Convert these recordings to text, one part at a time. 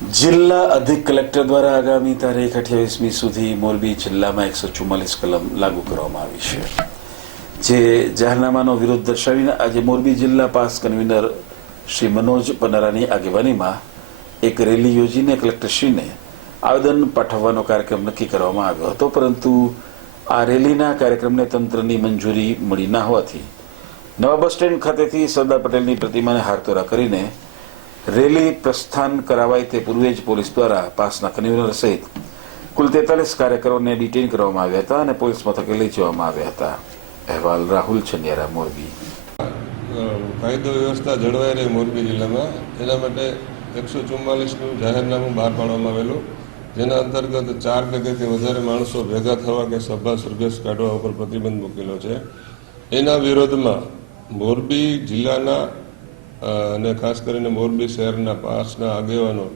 જિલ્લા અધિક કલેક્ટર દ્વારા આગામી તારીખ 28મી સુધી મોરબી જિલ્લામાં 144 કલમ લાગુ કરવામાં આવી છે, જે જાહેરનામાનો વિરોધ દર્શાવીને આજે મોરબી જિલ્લા પાસ કન્વીનર શ્રી મનોજ પનારાની આગેવાનીમાં એક રેલી યોજીને કલેક્ટરશ્રીને આવેદન પાઠવવાનો કાર્યક્રમ નક્કી કરવામાં આવ્યો હતો, પરંતુ આ રેલીના કાર્યક્રમને તંત્રની મંજૂરી મળી ના હોવાથી નવા બસ સ્ટેન્ડ ખાતેથી સરદાર પટેલની પ્રતિમાને હારતોરા કરીને રેલી પ્રસ્થાન કરાવાય તે પૂર્વે જ પોલીસ દ્વારા પાસના કન્વીનર સહિત કુલ 43 કાર્યકરોને ડિટેઇન કરવામાં આવ્યા હતા અને પોલીસ મથકે લઈ જવામાં આવ્યા હતા. અહેવાલ રાહુલ છનિયારા, મોરબી. કાયદો વ્યવસ્થા જળવાઈ રહે મોરબી જિલ્લામાં, એના માટે 144નું જાહેરનામું બહાર પાડવામાં આવેલું, જેના અંતર્ગત 4 કે તેથી વધારે માણસો ભેગા થવા કે સભા સરઘસ કાઢવા ઉપર પ્રતિબંધ મૂકેલો છે. એના વિરોધમાં મોરબી જિલ્લાના અને ખાસ કરીને મોરબી શહેરના પાસના આગેવાનો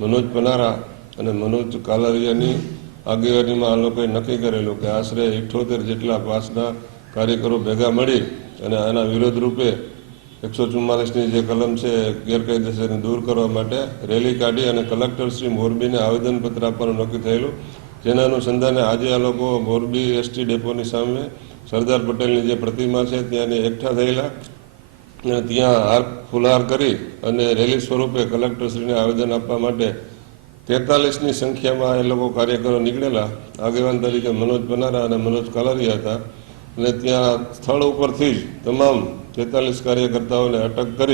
મનોજ પનારા અને મનોજ કાલરિયાની આગેવાનીમાં આ લોકોએ નક્કી કરેલું કે આશરે 78 જેટલા પાસના કાર્યકરો ભેગા મળી અને આના વિરોધ રૂપે 144ની જે કલમ છે ગેરકાયદેસરને દૂર કરવા માટે રેલી કાઢી અને કલેક્ટર શ્રી મોરબીને આવેદનપત્ર આપવાનું નક્કી થયેલું. જેના અનુસંધાને આજે આ લોકો મોરબી એસટી ડેપોની સામે સરદાર પટેલની જે પ્રતિમા છે ત્યાંની એકઠા થયેલા અને ત્યાં ફુલહાર કરી અને રેલી સ્વરૂપે કલેક્ટરશ્રીને આવેદન આપવા માટે 43ની સંખ્યામાં એ લોકો કાર્યકરો નીકળેલા. આગેવાન તરીકે મનોજ પનારા અને મનોજ કાલરિયા હતા અને ત્યાં સ્થળ ઉપરથી જ તમામ 43 કાર્યકર્તાઓને અટક કરી